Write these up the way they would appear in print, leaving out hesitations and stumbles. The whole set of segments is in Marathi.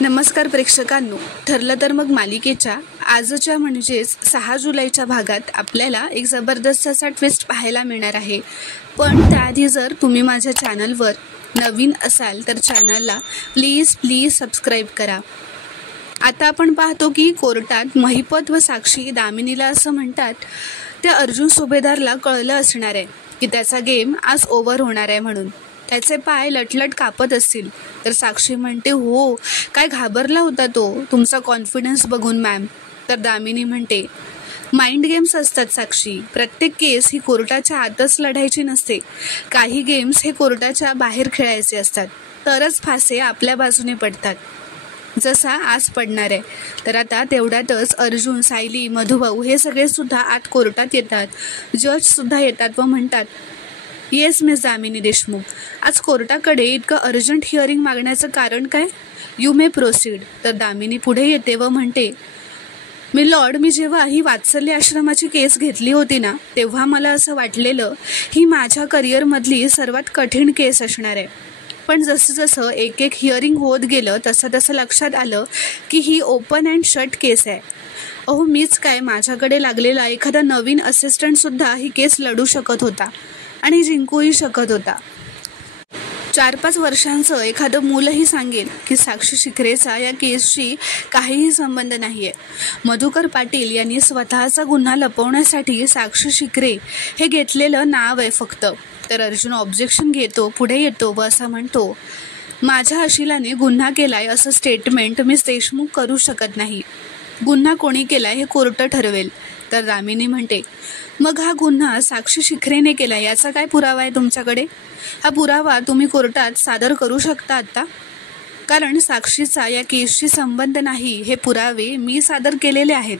नमस्कार प्रेक्षकांनो, ठरलं तर मग मालिकेच्या आजच्या म्हणजेच 6 जुलैच्या भागात आपल्याला एक जबरदस्त असा ट्विस्ट पाहायला मिळणार आहे। पण त्याआधी जर तुम्ही माझ्या चॅनलवर नवीन असाल तर चॅनलला प्लीज सबस्क्राईब करा। आता आपण पाहतो की कोर्टात महिपत व साक्षी दामिनीला असं म्हणतात, त्या अर्जुन सुभेदारला कळलं असणार आहे की त्याचा गेम आज ओव्हर होणार आहे म्हणून। त्याचे पाय लटलट कापत असतील तर साक्षी म्हणते, हो काय घाबरला होता तो तुमचा कॉन्फिडन्स बघून मॅम। तर दामिनी म्हणते, माइंड गेम्स असतात साक्षी, प्रत्येक केस ही कोर्टाच्या आतच लढायची नसते, काही गेम्स हे कोर्टाच्या बाहेर खेळायचे असतात, तरच फासे आपल्या बाजूने पडतात, जसा आज पडणार आहे। तर आता तेवढ्यातच अर्जुन, सायली, मधुभाऊ हे सगळे सुद्धा आत कोर्टात येतात। जज सुद्धा येतात व म्हणतात, येस मिस दामिनी देशमुख, आज कोर्टाकडे इतकं अर्जंट हिअरिंग मागण्याचं कारण काय? You may proceed. तर दामिनी पुढे येते व म्हणते, मी लॉर्ड, मी जेव्हा ही वात्सल्य आश्रमाची केस घेतली होती ना, तेव्हा मला असं वाटलेलं ही माझ्या करिअरमधली सर्वात कठीण केस असणार आहे। पण जसं एक हिअरिंग होत गेलं तसं लक्षात आलं की ही ओपन अँड शट केस आहे। अहो मीच काय, माझ्याकडे लागलेला एखादा नवीन असिस्टंटसुद्धा ही केस लढू शकत होता आणि जिंकूही शकत होता। 4-5 वर्षांचं एखादं मूलही सांगेल की साक्षी शिखरेचा या केसशी काहीही संबंध नाहीये। मधुकर पाटील यांनी स्वतःचा गुन्हा लपवण्यासाठी साक्षी शिखरे हे घेतलेलं नाव आहे फक्त। तर अर्जुन ऑब्जेक्शन घेतो, पुढे येतो व असं म्हणतो, माझ्या अशिलाने गुन्हा केलाय असं स्टेटमेंट मिस देशमुख करू शकत नाही, गुन्हा कोणी केलाय हे कोर्ट ठरवेल। तर दामिनी म्हणते, मग हा गुन्हा साक्षी शिखरेने केला याचा काय पुरावा आहे तुमच्याकडे? हा पुरावा तुम्ही कोर्टात सादर करू शकता आता, कारण साक्षीचा या केसशी संबंध नाही हे पुरावे मी सादर केलेले आहेत।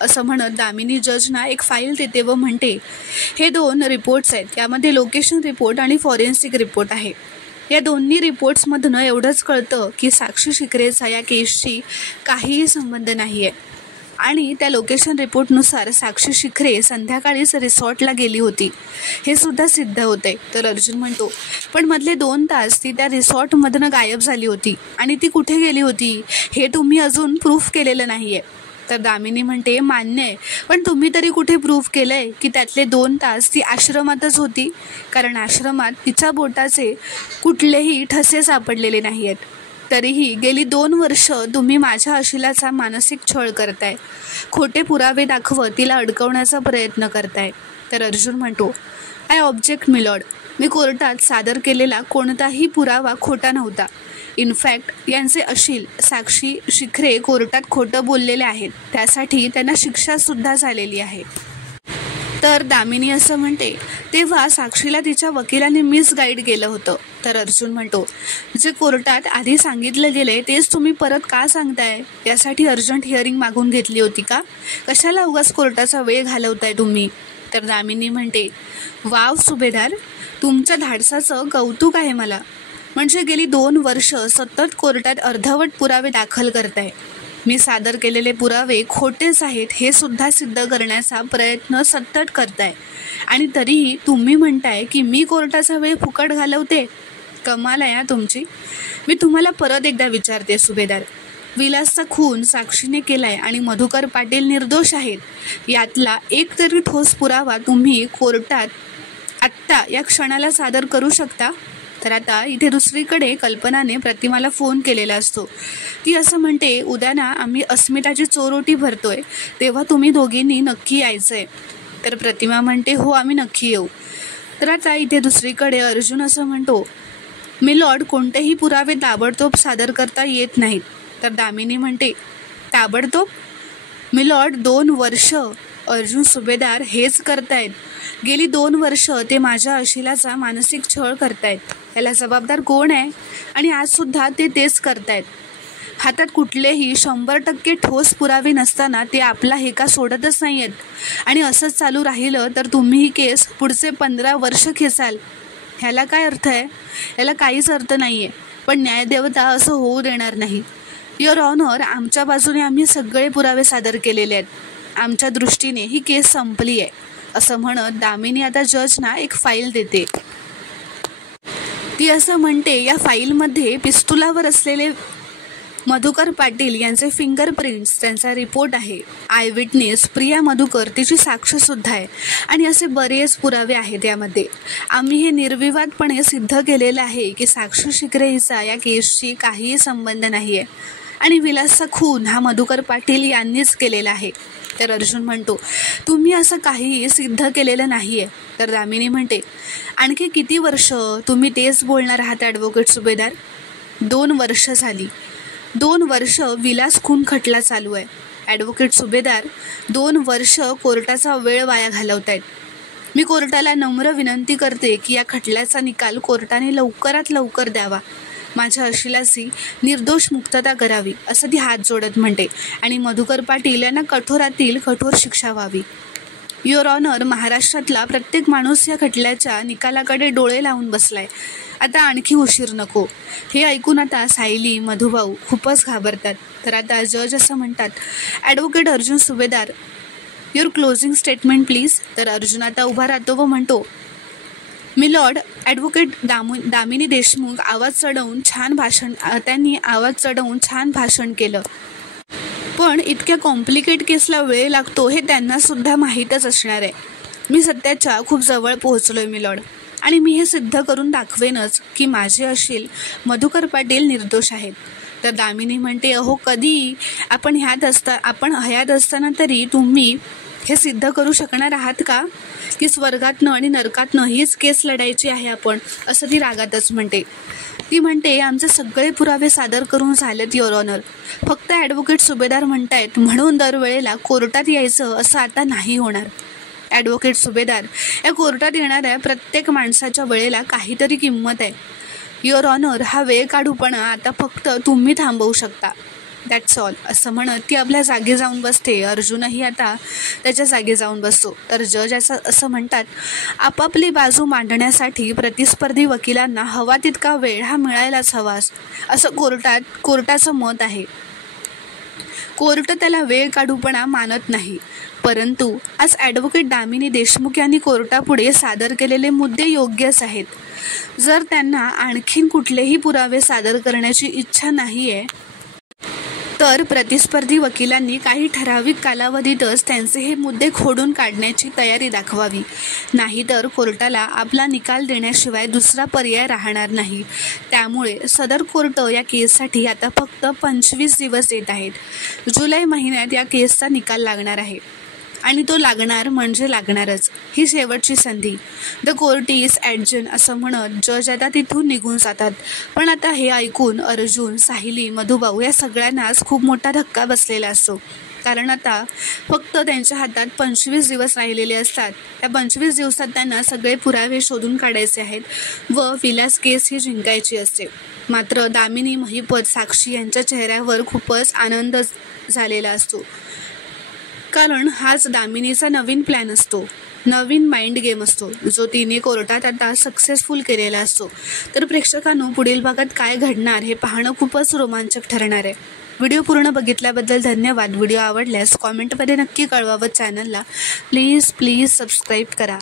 असं म्हणत दामिनी जजना एक फाईल देते व म्हणते, हे 2 रिपोर्ट्स आहेत, यामध्ये लोकेशन रिपोर्ट आणि फॉरेन्सिक रिपोर्ट आहे। या दोन्ही रिपोर्ट्समधून एवढंच कळतं की साक्षी शिखरेचा या केसशी काहीही संबंध नाही आहे आणि त्या लोकेशन रिपोर्टनुसार साक्षी शिखरे संध्याकाळीच रिसॉर्टला गेली होती, हे सुद्धा सिद्ध होते। तर अर्जुन म्हणतो, पण मधले 2 तास ती त्या रिसॉर्टमधनं गायब झाली होती आणि ती कुठे गेली होती हे तुम्ही अजून प्रूफ केलेलं नाही आहे। तर दामिनी म्हणते, मान्य आहे, पण तुम्ही तरी कुठे प्रूफ केलं आहे की त्यातले 2 तास ती आश्रमातच होती, कारण आश्रमात तिच्या बोटाचे कुठलेही ठसे सापडलेले नाही आहेत। तरीही गेली 2 वर्ष तुम्ही माझ्या अशिलाचा मानसिक छळ करताय, खोटे पुरावे दाखवत तिला अडकवण्याचा प्रयत्न करताय। तर अर्जुन म्हणतो, आय ऑब्जेक्ट मिलॉर्ड, मी कोर्टात सादर केलेला कोणताही पुरावा खोटा नव्हता। इनफॅक्ट यांचे अशिल साक्षी शिखरे कोर्टात खोटं बोललेले आहेत, त्यासाठी त्यांना शिक्षासुद्धा झालेली आहे। तर दामिनी असं म्हणते, तेव्हा साक्षीला तिच्या वकिलाने मिसगाईड केलं होतं। तर अर्जुन म्हणतो, जे कोर्टात आधी सांगितलं गेलंय तेच तुम्ही परत का सांगताय? यासाठी अर्जंट हिअरिंग मागून घेतली होती का? कशाला उगाच कोर्टाचा वेळ घालवताय तुम्ही? तर दामिनी म्हणते, वाव सुभेदार, तुमच्या धाडसाचं कौतुक आहे मला, म्हणजे गेली 2 वर्ष सतत कोर्टात अर्धवट पुरावे दाखल करताय, मी सादर केलेले पुरावे खोटेच आहेत हे सुद्धा सिद्ध करण्याचा प्रयत्न सतत करताय, आणि तरीही तुम्ही म्हणताय की मी कोर्टाचा वेळ फुकट घालवते। कमाल आहे तुमची। मी तुम्हाला परत एकदा विचारते सुभेदार, विलासचा खून साक्षीने केलाय आणि मधुकर पाटील निर्दोष आहेत, यातला एक तरी ठोस पुरावा तुम्ही कोर्टात आत्ता या क्षणाला सादर करू शकता? तर आता इथे दुसरीकडे कल्पनाने प्रतिमाला फोन केलेला असतो। ती असं म्हणते, उद्या ना आम्ही अस्मिताची चोरोटी भरतोय, तेव्हा तुम्ही दोघींनी नक्की यायचंय। तर प्रतिमा म्हणते, हो आम्ही नक्की येऊ। तर आता इथे दुसरीकडे अर्जुन असं म्हणतो, मिलॉर्ड, कोणतेही पुरावे ताबडतोब सादर करता येत नाहीत। तर दामिनी म्हणते, ताबडतोब? मिलॉर्ड, 2 वर्ष अर्जुन सुभेदार हेच करतायत, गेली 2 वर्ष ते माझ्या अशिलाचा मानसिक छळ करतायत, याला जबाबदार कोण आहे? आणि आज सुद्धा ते तेच करतायत। हातात कुठलेही 100% ठोस पुरावे नसताना ते आपला हेका सोडतच नाही आहेत, आणि असंच चालू राहिलं तर तुम्ही ही केस पुढचे 15 वर्ष खेचाल। ह्याला काय अर्थ आहे? याला काहीच अर्थ नाही आहे, पण न्यायदेवता असं होऊ देणार नाही। युअर ऑनर, आमच्या बाजूने आम्ही सगळे पुरावे सादर केलेले आहेत, आमच्या दृष्टीने ही केस संपली आहे। असं म्हणत दामिनी आता जजना एक फाईल देते। ती असं म्हणते, या फाईलमध्ये पिस्तुलावर असलेले मधुकर पाटील यांचे फिंगरप्रिंट्स, त्यांचा रिपोर्ट आहे, आय विटनेस प्रिया मधुकर तिची साक्ष सुद्धा आहे आणि असे बरेच पुरावे आहेत यामध्ये. आम्ही हे निर्विवादपणे सिद्ध केलेलं आहे की साक्षी शिकरे हिचा या केसशी काहीही संबंध नाही आहे आणि विलासचा खून हा मधुकर पाटील यांनीच केलेला आहे. तर अर्जुन म्हणतो, तुम्ही असं काहीही सिद्ध केलेलं नाही आहे. तर दामिनी म्हणते, आणखी किती वर्ष तुम्ही तेच बोलणार आहात ॲडव्होकेट सुभेदार? 2 वर्ष झाली. 2 वर्ष विलास खून खटला चालू आहे. ॲडव्होकेट सुभेदार 2 वर्ष कोर्टाचा वेळ वाया घालवतायत. मी कोर्टाला नम्र विनंती करते की या खटल्याचा निकाल कोर्टाने लवकरात लवकर द्यावा. माझ्या अशिलाची निर्दोष मुक्तता करावी असं ती हात जोडत म्हणते आणि मधुकर पाटील यांना कठोरातील कठोर शिक्षा व्हावी. युअर ऑनर, महाराष्ट्रातला प्रत्येक माणूस या खटल्याच्या निकालाकडे डोळे लावून बसलाय. आता आणखी उशीर नको. हे ऐकून आता सायली, मधुभाऊ खूपच घाबरतात. तर आता जज असं म्हणतात, ॲडव्होकेट अर्जुन सुभेदार, युअर क्लोजिंग स्टेटमेंट प्लीज. तर अर्जुन आता उभा राहतो व म्हणतो, मिलॉर्ड, ॲडव्होकेट दामिनी देशमुख त्यांनी आवाज चढवून छान भाषण केलं, पण इतक्या कॉम्प्लिकेट केसला वेळ लागतो हे त्यांना सुद्धा माहीतच असणार आहे. मी सत्याच्या खूप जवळ पोहोचलोय मिलॉर्ड आणि मी हे सिद्ध करून दाखवेनच की माझे अशील मधुकर पाटील निर्दोष आहेत. तर दामिनी म्हणते, अहो कधी? आपण हयात असताना तरी तुम्ही हे सिद्ध करू शकणार आहात का की स्वर्गातनं आणि नरकातनं हीच केस लढायची आहे आपण? असं ती रागातच म्हणते. ती म्हणते, आमचे सगळे पुरावे सादर करून झालेत युअर ऑनर. फक्त ॲडव्होकेट सुभेदार म्हणतायत म्हणून दरवेळेला कोर्टात यायचं असं आता नाही होणार. ॲडव्होकेट सुभेदार, या कोर्टात येणाऱ्या प्रत्येक माणसाच्या वेळेला काहीतरी किंमत आहे. युअर ऑनर, हा वेळ काढूपणा आता फक्त तुम्ही थांबवू शकता. That's all. असं म्हणत ती आपल्या जागी जाऊन बसते. अर्जुनही आता त्याच्या जागी जाऊन बसतो. तर जज असं म्हणतात, आपापली बाजू मांडण्यासाठी प्रतिस्पर्धी वकिलांना हवा तितका वेळ हा मिळायलाच हवा असं कोर्टाचं मत आहे. कोर्ट त्याला वेळ काढूपणा मानत नाही. परंतु आज ॲडव्होकेट दामिनी देशमुख यांनी कोर्टापुढे सादर केलेले मुद्दे योग्यच आहेत. जर त्यांना आणखीन कुठलेही पुरावे सादर करण्याची इच्छा नाही आहे तर प्रतिस्पर्धी वकिलांनी काही ठराविक कालावधीतच त्यांचे हे मुद्दे खोडून काढण्याची तयारी दाखवावी. नाहीतर कोर्टाला आपला निकाल देण्याशिवाय दुसरा पर्याय राहणार नाही. त्यामुळे सदर कोर्ट या केससाठी आता फक्त 25 दिवस देत आहेत. जुलै महिन्यात या केसचा निकाल लागणार आहे आणि तो लागणार म्हणजे लागणारच. ही शेवटची संधी. द कोर्ट इज ॲडजन असं म्हणत जज आता तिथून निघून जातात. पण आता हे ऐकून अर्जुन, साहिली, मधुभाऊ या सगळ्यांनाच खूप मोठा धक्का बसलेला असतो. कारण आता फक्त त्यांच्या हातात 25 दिवस राहिलेले असतात. त्या 25 दिवसात त्यांना सगळे पुरावे शोधून काढायचे आहेत व विलास केस ही जिंकायची असते. मात्र दामिनी, महिपत, साक्षी यांच्या चेहऱ्यावर खूपच आनंद झालेला असतो. कारण हाच दामिनीचा नवीन प्लॅन असतो, नवीन माइंड गेम असतो जो तिने कोर्टात आता सक्सेसफुल केलेला असतो. तर प्रेक्षकांनो, पुढील भागात काय घडणार हे पाहणं खूपच रोमांचक ठरणार आहे. व्हिडिओ पूर्ण बघितल्याबद्दल धन्यवाद. व्हिडिओ आवडल्यास कॉमेंटमध्ये नक्की कळवा व चॅनलला प्लीज सबस्क्राईब करा.